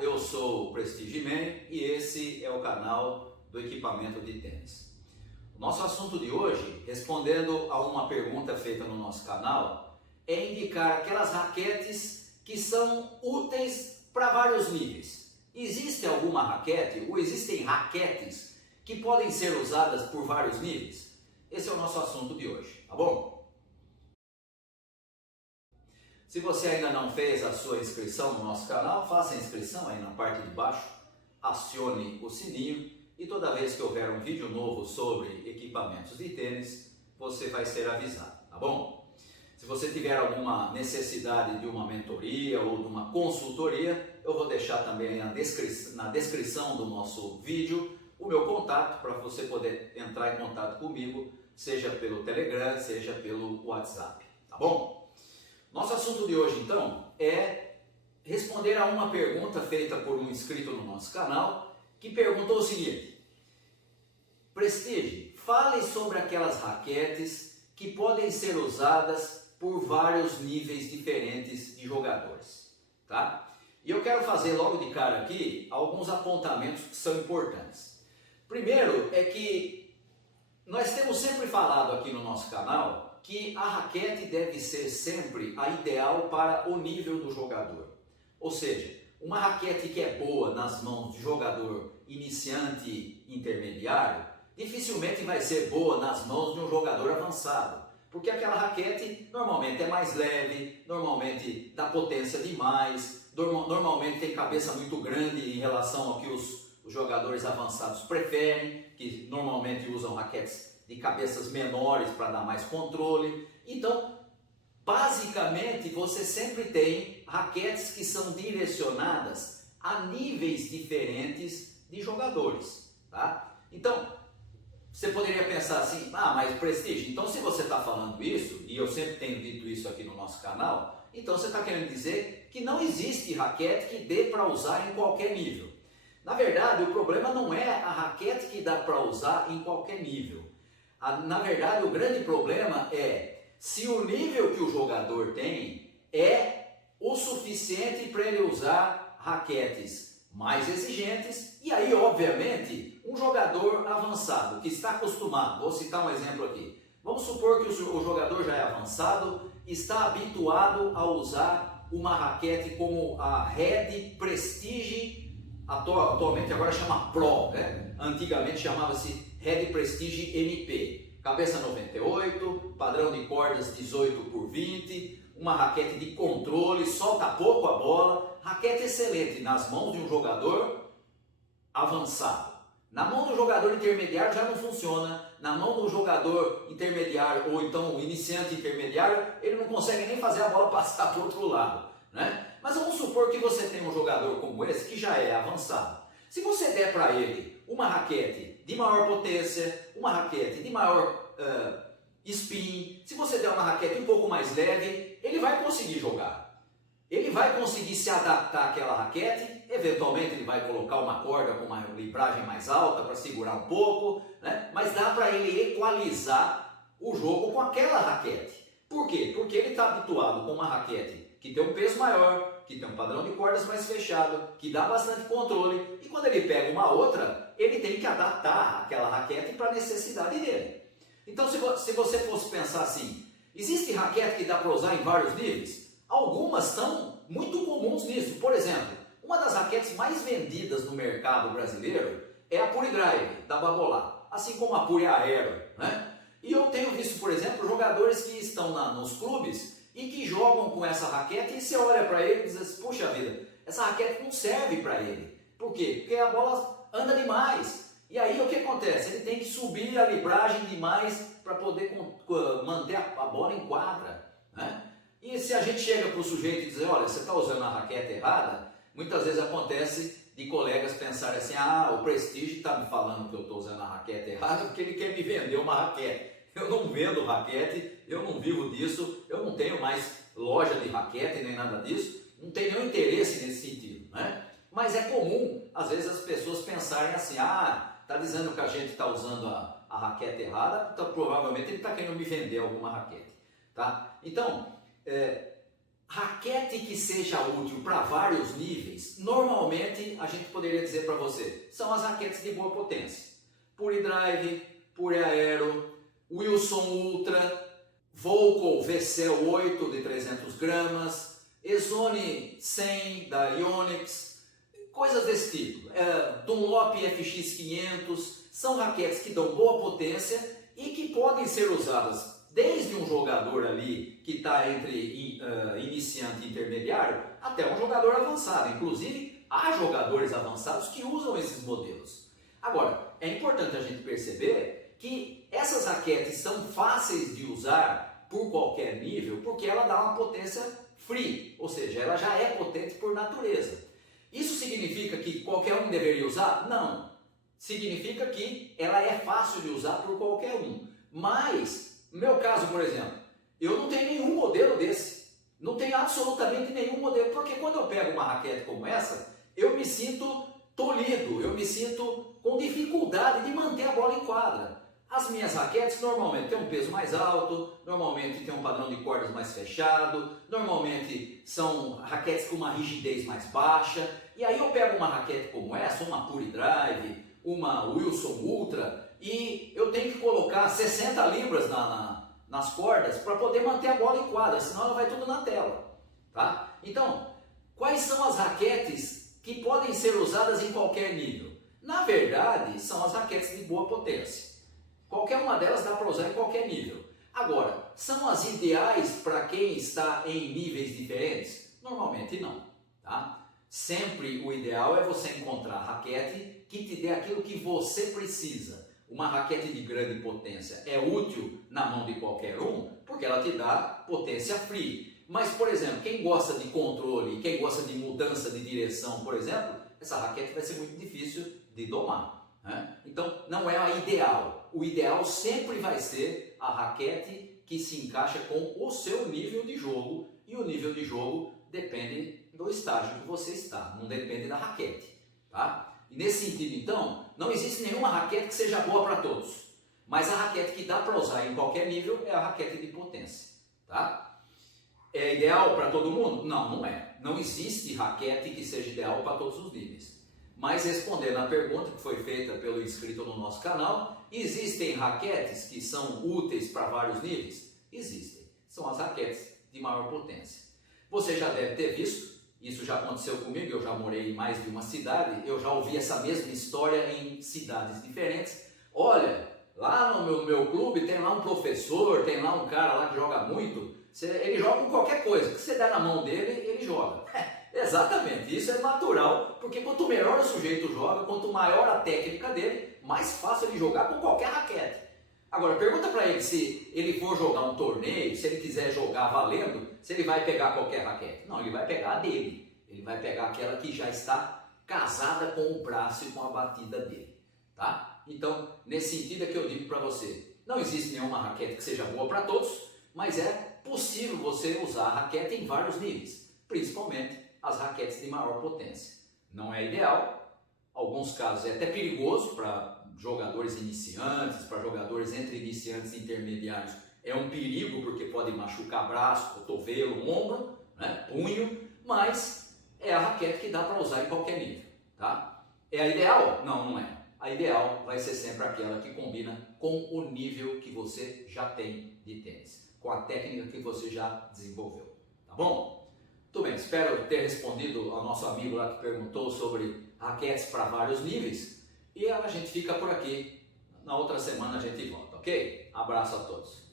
eu sou o Prestige Man e esse é o canal do equipamento de tênis. O nosso assunto de hoje, respondendo a uma pergunta feita no nosso canal, é indicar aquelas raquetes que são úteis para vários níveis. Existe alguma raquete ou existem raquetes que podem ser usadas por vários níveis? Esse é o nosso assunto de hoje, tá bom? Se você ainda não fez a sua inscrição no nosso canal, faça a inscrição aí na parte de baixo, acione o sininho e toda vez que houver um vídeo novo sobre equipamentos de tênis, você vai ser avisado, tá bom? Se você tiver alguma necessidade de uma mentoria ou de uma consultoria, eu vou deixar também na descrição do nosso vídeo o meu contato para você poder entrar em contato comigo, seja pelo Telegram, seja pelo WhatsApp, tá bom? Nosso assunto de hoje, então, é responder a uma pergunta feita por um inscrito no nosso canal, que perguntou o seguinte: Prestige, fale sobre aquelas raquetes que podem ser usadas por vários níveis diferentes de jogadores, tá? E eu quero fazer logo de cara aqui alguns apontamentos que são importantes. Primeiro é que nós temos sempre falado aqui no nosso canal que a raquete deve ser sempre a ideal para o nível do jogador. Ou seja, uma raquete que é boa nas mãos de jogador iniciante intermediário, dificilmente vai ser boa nas mãos de um jogador avançado. Porque aquela raquete normalmente é mais leve, normalmente dá potência demais, normalmente tem cabeça muito grande em relação ao que os jogadores avançados preferem, que normalmente usam raquetes de cabeças menores para dar mais controle. Então, basicamente, você sempre tem raquetes que são direcionadas a níveis diferentes de jogadores, tá? Então, você poderia pensar assim, mas Prestige, então se você está falando isso, e eu sempre tenho dito isso aqui no nosso canal, então você está querendo dizer que não existe raquete que dê para usar em qualquer nível. Na verdade, o problema não é a raquete que dá para usar em qualquer nível. Na verdade, o grande problema é se o nível que o jogador tem é o suficiente para ele usar raquetes mais exigentes. E aí, obviamente, um jogador avançado que está acostumado, vou citar um exemplo aqui, vamos supor que o jogador já é avançado, está habituado a usar uma raquete como a Red Prestige, atualmente agora chama Pro, né? Antigamente chamava-se Red Prestige MP, cabeça 98, padrão de cordas 18x20, uma raquete de controle, solta pouco a bola, raquete excelente nas mãos de um jogador avançado. Na mão do jogador intermediário já não funciona, na mão do jogador intermediário ou então o iniciante intermediário, ele não consegue nem fazer a bola passar para o outro lado, né? Mas vamos supor que você tem um jogador como esse que já é avançado. Se você der para ele uma raquete de maior potência, uma raquete de maior spin, se você der uma raquete um pouco mais leve, ele vai conseguir jogar. Ele vai conseguir se adaptar àquela raquete, eventualmente ele vai colocar uma corda com uma libragem mais alta para segurar um pouco, né? Mas dá para ele equalizar o jogo com aquela raquete. Por quê? Porque ele está habituado com uma raquete que tem um peso maior, que tem um padrão de cordas mais fechado, que dá bastante controle, e quando ele pega uma outra, ele tem que adaptar aquela raquete para a necessidade dele. Então, se você fosse pensar assim, existe raquete que dá para usar em vários níveis? Algumas são muito comuns nisso. Por exemplo, uma das raquetes mais vendidas no mercado brasileiro é a Pure Drive, da Babolat, assim como a Pure Aero, né? E eu tenho visto, por exemplo, jogadores que estão nos clubes e que jogam com essa raquete e você olha para ele e diz assim, puxa vida, essa raquete não serve para ele. Por quê? Porque a bola anda demais. E aí o que acontece? Ele tem que subir a libragem demais para poder manter a bola em quadra, né? E se a gente chega para o sujeito e dizer, olha, você está usando a raquete errada, muitas vezes acontece de colegas pensarem assim, o Prestige está me falando que eu estou usando a raquete errada porque ele quer me vender uma raquete. Eu não vendo raquete, eu não vivo disso, eu não tenho mais loja de raquete nem nada disso, não tenho nenhum interesse nesse sentido, né? Mas é comum, às vezes, as pessoas pensarem assim, está dizendo que a gente está usando a raquete errada, então provavelmente ele está querendo me vender alguma raquete, tá? Então, raquete que seja útil para vários níveis, normalmente a gente poderia dizer para você, são as raquetes de boa potência. Pure Drive, Pure Aero, Wilson Ultra, Volco VCEL 8 de 300 gramas, Ezone 100 da Ionix, coisas desse tipo. Dunlop FX 500, são raquetes que dão boa potência e que podem ser usadas desde um jogador ali que está entre iniciante e intermediário até um jogador avançado. Inclusive, há jogadores avançados que usam esses modelos. Agora, é importante a gente perceber que essas raquetes são fáceis de usar por qualquer nível porque ela dá uma potência free, ou seja, ela já é potente por natureza. Isso significa que qualquer um deveria usar? Não. Significa que ela é fácil de usar por qualquer um. Mas, no meu caso, por exemplo, eu não tenho nenhum modelo desse. Não tenho absolutamente nenhum modelo, porque quando eu pego uma raquete como essa, eu me sinto tolhido, eu me sinto com dificuldade de manter a bola em quadra. As minhas raquetes normalmente têm um peso mais alto, normalmente têm um padrão de cordas mais fechado, normalmente são raquetes com uma rigidez mais baixa, e aí eu pego uma raquete como essa, uma Pure Drive, uma Wilson Ultra, e eu tenho que colocar 60 libras nas cordas para poder manter a bola em quadra, senão ela vai tudo na tela. Tá? Então, quais são as raquetes que podem ser usadas em qualquer nível? Na verdade, são as raquetes de boa potência. Qualquer uma delas dá para usar em qualquer nível. Agora, são as ideais para quem está em níveis diferentes? Normalmente não. Tá? Sempre o ideal é você encontrar a raquete que te dê aquilo que você precisa. Uma raquete de grande potência é útil na mão de qualquer um porque ela te dá potência free. Mas, por exemplo, quem gosta de controle, quem gosta de mudança de direção, por exemplo, essa raquete vai ser muito difícil de domar. Né? Então, não é a ideal. O ideal sempre vai ser a raquete que se encaixa com o seu nível de jogo, e o nível de jogo depende do estágio que você está, não depende da raquete. Tá? E nesse sentido, então, não existe nenhuma raquete que seja boa para todos, mas a raquete que dá para usar em qualquer nível é a raquete de potência. Tá? É ideal para todo mundo? Não, não é. Não existe raquete que seja ideal para todos os níveis. Mas respondendo à pergunta que foi feita pelo inscrito no nosso canal, existem raquetes que são úteis para vários níveis? Existem. São as raquetes de maior potência. Você já deve ter visto, isso já aconteceu comigo, eu já morei em mais de uma cidade, eu já ouvi essa mesma história em cidades diferentes. Olha, lá no meu clube tem lá um professor, tem lá um cara lá que joga muito, ele joga com qualquer coisa, que você der na mão dele, ele joga. Exatamente, isso é natural, porque quanto melhor o sujeito joga, quanto maior a técnica dele, mais fácil ele jogar com qualquer raquete. Agora, pergunta para ele se ele for jogar um torneio, se ele quiser jogar valendo, se ele vai pegar qualquer raquete. Não, ele vai pegar a dele, ele vai pegar aquela que já está casada com o braço e com a batida dele. Tá? Então, nesse sentido é que eu digo para você, não existe nenhuma raquete que seja boa para todos, mas é possível você usar a raquete em vários níveis, principalmente as raquetes de maior potência. Não é ideal, alguns casos é até perigoso para jogadores iniciantes, para jogadores entre iniciantes e intermediários, é um perigo porque pode machucar braço, cotovelo, ombro, né, punho, mas é a raquete que dá para usar em qualquer nível. Tá? É a ideal? Não, não é. A ideal vai ser sempre aquela que combina com o nível que você já tem de tênis, com a técnica que você já desenvolveu. Tá bom? Muito bem, espero ter respondido ao nosso amigo lá que perguntou sobre raquetes para vários níveis. E a gente fica por aqui. Na outra semana a gente volta, ok? Abraço a todos.